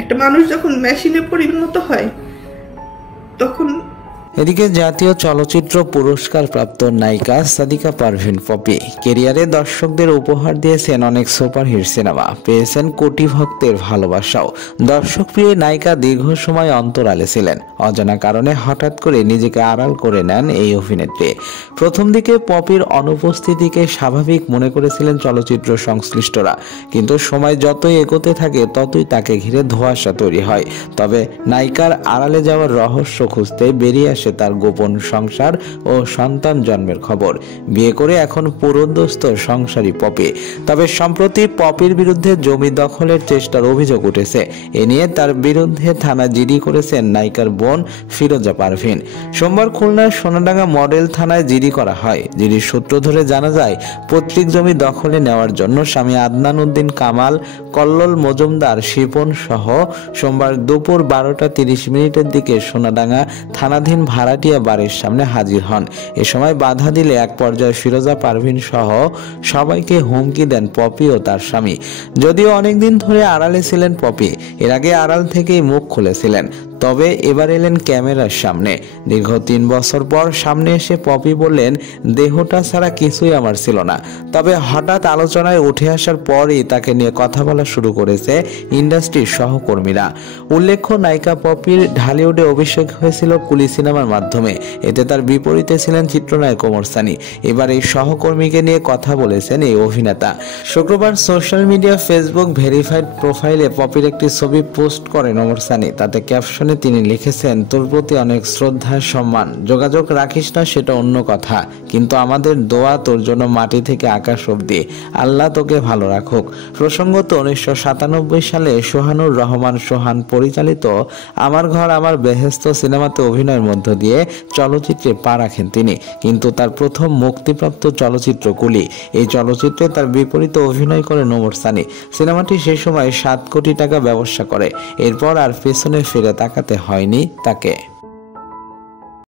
একটা মানুষ যখন মেশিনে পরিণত হয় তখন। এদিকে জাতীয় চলচ্চিত্র পুরস্কার প্রাপ্ত নায়িকা সাদিকা পারভীন পপি ক্যারিয়ারে দর্শকদের উপহার দিয়েছেন অনেক সুপারহিট সিনেমা, পেয়েছেন কোটি ভক্তের ভালোবাসাও। দর্শকপ্রিয় নায়িকা দীর্ঘ সময় অন্তরালে ছিলেন। অজানা কারণে হঠাৎ করে নিজেকে আড়াল করে নেন এই অভিনেত্রী। প্রথম দিকে পপির অনুপস্থিতিকে স্বাভাবিক মনে করেছিলেন চলচ্চিত্র সংশ্লিষ্টরা, কিন্তু সময় যতই এগোতে থাকে ততই তাকে ঘিরে ধোঁয়াশা তৈরি হয়। তবে নায়িকার আড়ালে যাওয়ার রহস্য খুঁজতে বেরিয়ে আসে তার গোপন সংসার ও সন্তান জন্মের খবর। বিয়ে করে এখন পুরোদস্ত সংসারী পপি। তবে সম্প্রতি পপির বিরুদ্ধে জমি দখলের চেষ্টার অভিযোগ উঠেছে। এ নিয়ে তার বিরুদ্ধে থানা জিডি করেছেন নায়িকার বোন ফিরোজা পারভীন। সোমবার খুলনার সোনাডাঙ্গা মডেল থানায় জিডি করা হয়। জিডির সূত্র ধরে জানা যায়, পৈতৃক জমি দখলে নেওয়ার জন্য স্বামী আদনান উদ্দিন কামাল, কল্লোল মজুমদার, শিপন সহ সোমবার দুপুর 12টা 30 মিনিটের দিকে সোনাডাঙ্গা থানাধীন ভাড়াটিয়া বাড়ির সামনে হাজির হন। এ সময় বাধা দিলে এক পর্যায়ে ফিরোজা পারভীন সহ সবাইকে হুমকি দেন পপি ও তার স্বামী। যদিও অনেকদিন ধরে আড়ালে ছিলেন পপি, এর আগে আড়াল থেকেই মুখ খুলেছিলেন, তবে এবার এলেন ক্যামেরার সামনে। দীর্ঘ 3 বছর পর সামনে এসে পপি বললেন, দেহটা ছাড়া কিছুই আমার ছিল না। তবে হঠাৎ আলোচনায় উঠে আসার পরই তাকে নিয়ে কথা বলা শুরু করেছে ইন্ডাস্ট্রির সহকর্মীরা। উল্লেখ্য, নায়িকা পপির ঢালিউডে অভিষেক হয়েছিল কুলি সিনেমার মাধ্যমে। এতে তার বিপরীতে ছিলেন চিত্রনায়ক ওমর সানি। এবার এই সহকর্মীকে নিয়ে কথা বলেছেন এই অভিনেতা। শুক্রবার সোশ্যাল মিডিয়া ফেসবুক ভেরিফাইড প্রোফাইলে পপির একটি ছবি পোস্ট করেন ওমর সানি। তাতে ক্যাপশনে তিনি লিখেছেন, তোর প্রতি অনেক শ্রদ্ধা সম্মান, যোগাযোগ রাখিস না সেটা অন্য কথা, কিন্তু আমাদের দোয়া তোর জন্য মাটি থেকে আকাশ অবধি, আল্লাহ তোকে ভালো রাখুক। প্রসঙ্গত 1997 সালে সোহানুর রহমান সোহান পরিচালিত আমার ঘর আমার বেহেশত সিনেমাতে অভিনয়ের মধ্য দিয়ে চলচ্চিত্রে পা রাখেন তিনি। কিন্তু তার প্রথম মুক্তিপ্রাপ্ত চলচ্চিত্র কুলি, এই চলচ্চিত্রে তার বিপরীতে অভিনয় করেন ওমর সানি। সিনেমাটি সে সময় 7 কোটি টাকা ব্যবসা করে। এরপর আর পেছনে ফিরে তাকাতে হয়নি তাকে।